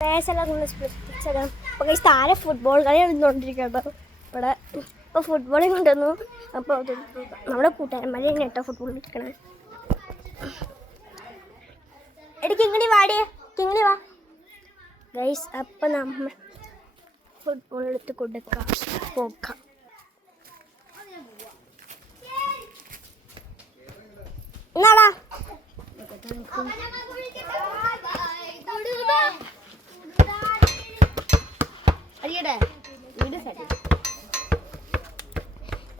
അപ്പോൾ താഴെ ഫുട്ബോൾ കളി നടന്നുകൊണ്ടിരിക്കട്ടോ. ഇവിടെ ഇപ്പോൾ ഫുട്ബോളിൽ കൊണ്ടുവന്നു. അപ്പോൾ നമ്മുടെ കൂട്ടുകാരന്മാരെ കേട്ടോ ഫുട്ബോൾ കളിക്കണേ. എടിക്ക് ഇങ്ങനെ വാടിയേ, ഇങ്ങനെ വാ ഗൈസ്. അപ്പം നമ്മൾ ഫുട്ബോൾ എടുത്ത് കൊടുക്കാം, പോക്കാം. എന്നാടാ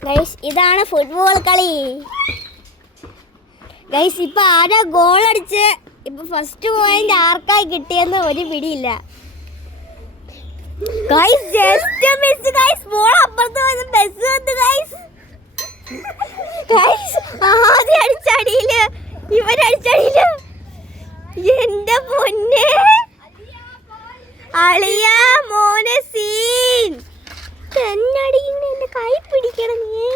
ഗൈസ്, ഇതാണ് ഫുട്ബോൾ കളി ഗൈസ്. ഇപ്പൊ ആരാ ഗോൾ അടിച്ച് ഇപ്പൊ ഫസ്റ്റ് പോയിന്റ് ആർക്കായി കിട്ടിയെന്ന് ഒരു പിടിയില്ല guys. Just miss guys. Ball അപ്പുറത്ത് പോയത് ബസ് വന്നു ഗൈസ്. ഗൈസ് ആദ്യം അടിച്ചടിയില്, ഇവരടിച്ചടിയില്. എന്റെ പൊന്നെ അളിയ മോനെ സീൻ എന്നടിക്കുന്ന. എന്റെ കൈ പിടിക്കണം നീ.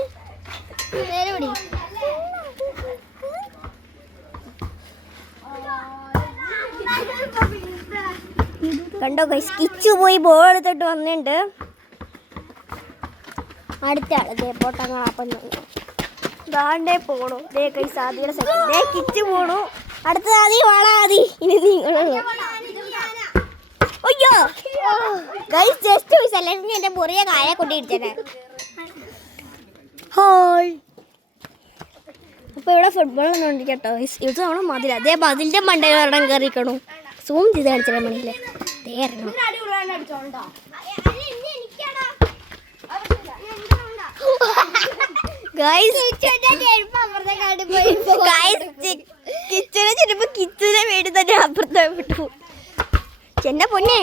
കണ്ടോ ഗൈസ്, കിച്ചു പോയി ബോൾ എടുത്തിട്ട് വന്നിട്ടുണ്ട്. അടുത്ത ആള് ദേ പോട്ടങ്ങാപ്പം ദാണ്ടേ പോണു. ദേ ഗൈസ് ആദ്യയുടെ സെക്കൻഡ് ദേ കിച്ചു പോണു. അടുത്തത് ആദ്യ വാളാതി. ഇനി നിങ്ങളുള്ളൂ. അയ്യോ ഗൈസ്, ജസ്റ്റ് മിസ് അല്ലെങ്കിൽ എന്റെ മുറിയ കായ കൊണ്ടിരിച്ചേ. ഹായ്. അപ്പൊ ഇവിടെ ഫുട്ബോൾ ഒന്നും കേട്ടോ. ഇത് തവണ മതിൽ അതേ മതിലിന്റെ മണ്ടയിൽ ഒരെണ്ണം കയറിക്കണു. സൂം ചെയ്ത് കാണിച്ചാൽ മണിയില്ലേ. കിച്ചനെ ചെല്ലുമ്പോ കിച്ചനെ വീട് തന്നെ അപ്പുറത്ത് വിട്ടു. എന്റെ പൊന്നെ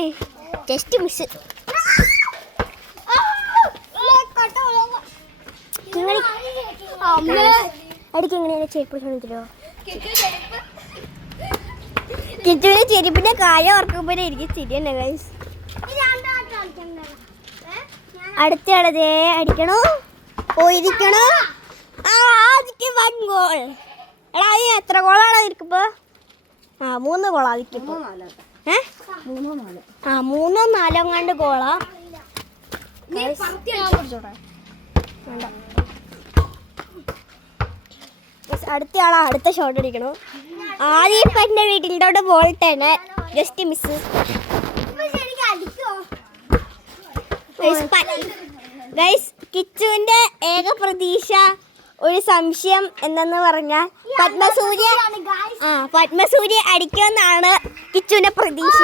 ജസ്റ്റ് മിസ്. അടിക്ക് എങ്ങനെയാണ് ചെരുപ്പ് ചോദിച്ചോ. കിച്ചുവിന്റെ ചെരുപ്പിന്റെ കായ ഓർക്കുമ്പോ എനിക്ക് ചിരി തന്നെ ഗൈസ്. അടുത്തയാളതേ അടിക്കണോ പോയിരിക്കണോ. One goal. എടാ എത്ര ഗോളാണ് എനിക്കിപ്പോ? 3 ഗോളാ അതിക്കിപ്പോ. 3 4 കണ്ട് ഗോളാ. അടുത്തയാളാ അടുത്ത ഷോട്ട് അടിക്കണോ. ആദ്യം ഇപ്പൊ എന്റെ വീട്ടിലോട്ട് ബോൾ തന്നെ ജസ്റ്റ് മിസ്. ഗൈസ് കിച്ചുവിന്റെ ഏക പ്രതീക്ഷ ഒരു സംശയം എന്തെന്ന് പറഞ്ഞാൽ പത്മസൂര്യ അടിക്കുമെന്നാണ് കിച്ചുവിന്റെ പ്രതീക്ഷ.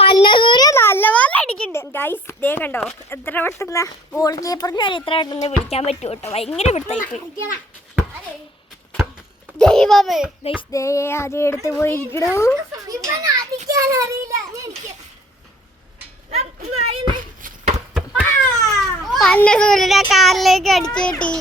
പത്മസൂര്യ നല്ലപോലെ അടിക്കുന്നുണ്ട് ഗൈസ്. ദേ കണ്ടോ എത്ര പെട്ടെന്ന് ഗോൾ കീപ്പറിന് വരെ ഇത്ര പെട്ടെന്ന് പിടിക്കാൻ പറ്റും കേട്ടോ. ഭയങ്കര പിടുത്തായിപ്പോയി ദൈവമേ. ഗൈസ് ദേ ആദ്യം എടുത്ത് പോയിരിക്കണു. പത്മസൂര്യന്റെ കാറിലേക്ക് അടിച്ചു കിട്ടി.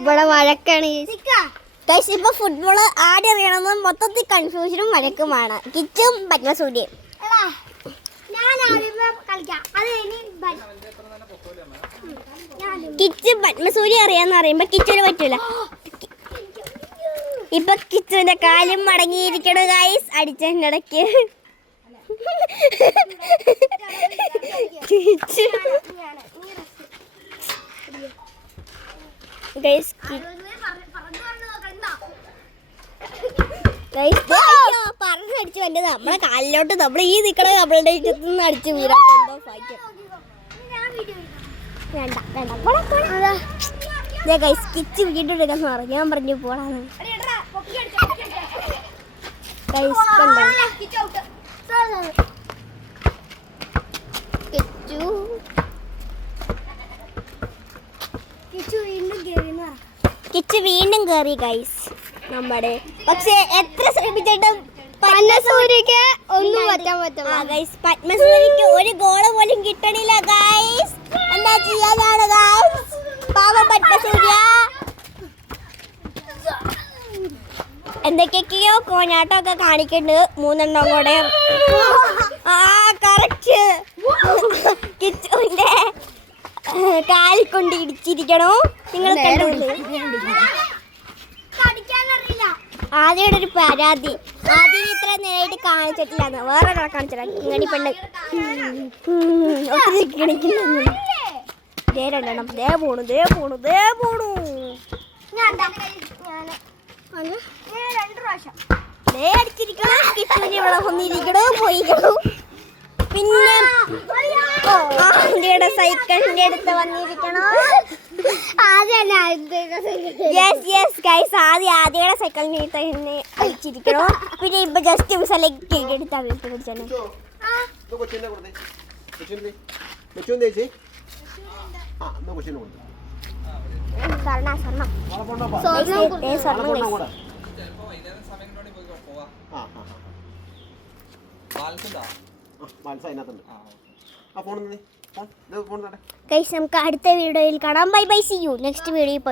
ഇവിടെ വഴക്കാണ് ഗൈസ്. ഇപ്പൊ ഫുട്ബോള് ആടിയറിയണമെന്ന് മൊത്തത്തിൽ കൺഫ്യൂഷനും വഴക്കുമാണ് കിച്ചും പത്മസൂര്യയും. കിച്ചു പത്മസൂര്യ അറിയാന്ന് പറയുമ്പോ കിച്ചുവിന് പറ്റൂല. ഇപ്പൊ കിച്ചുവിന്റെ കാലും മടങ്ങിയിരിക്കണു ഗൈസ് അടിച്ചതിന്റെ ഇടയ്ക്ക്. പറഞ്ഞടിച്ചു വന്നത് നമ്മളെ കാലിലോട്ട് നമ്മൾ ഈ നിക്കണ നമ്മളുടെ ഇഷ്ടത്തുനിന്ന് അടിച്ചു വീരാത്തോ ഭാഗ്യം. വേണ്ട ഗൈസ് കിച്ച് വീണ്ടും എടുക്കാൻ പറഞ്ഞു. ഞാൻ പറഞ്ഞു പോടാന്ന് ഗൈസ്. കിച്ച് വീണ്ടും കേറി ഗൈസ് നമ്മുടെ. പക്ഷെ എത്ര ശ്രമിച്ചിട്ടും പത്മസൂര്യക്ക് ഒന്നും പറ്റാൻ പറ്റില്ല ഗൈസ്. പത്മസൂര്യക്ക് ഒരു ഗോള് പോലും കിട്ടണില്ല ഗൈസ്. എന്താ ചെയ്യാനാണ് ഗൈസ്. പാവം പത്മസൂര്യ എന്തൊക്കെയോ കോഞ്ഞാട്ടമൊക്കെ കാണിക്കുന്നുണ്ട്. 3 എണ്ണം കൂടെ. കറക്റ്റ് കിച്ചുവിന്റെ കാലിൽ കൊണ്ട് ഇടിച്ചിരിക്കണോ നിങ്ങൾ കണ്ടോളൂ. ആദ്യയുടെ ഒരു പരാതി, ആദ്യം ഇത്ര നേരായിട്ട് കാണിച്ചിട്ടില്ല, വേറെ ഒരാളെ കാണിച്ചില്ല. ഇങ്ങനെ പെണ്ണ് ഒത്തിരി കിണിക്കുന്നു. ദേ രണ്ടെണ്ണം, ദേ പോണു. ദേ അടിച്ചിരിക്കണം, കിട്ടുവിന് ഇവിടെ വന്നിരിക്കണോ പോയിക്കണോ. പിന്നെ ആദ്യയുടെ സൈക്കിളിന്റെ അടുത്ത് വന്നിരിക്കണോ. യെസ് ഗൈസ്, ആദ്യയുടെ സൈക്കിളിന്റെ അടുത്ത് തന്നെ അടിച്ചിരിക്കണോ. പിന്നെ ഇപ്പൊ ജസ്റ്റ് സെലക്ട് എടുത്താൽ പിടിച്ചാണ്. ഗൈസ് നമുക്ക് അടുത്ത വീഡിയോയിൽ കാണാം. Bye bye, see you next video.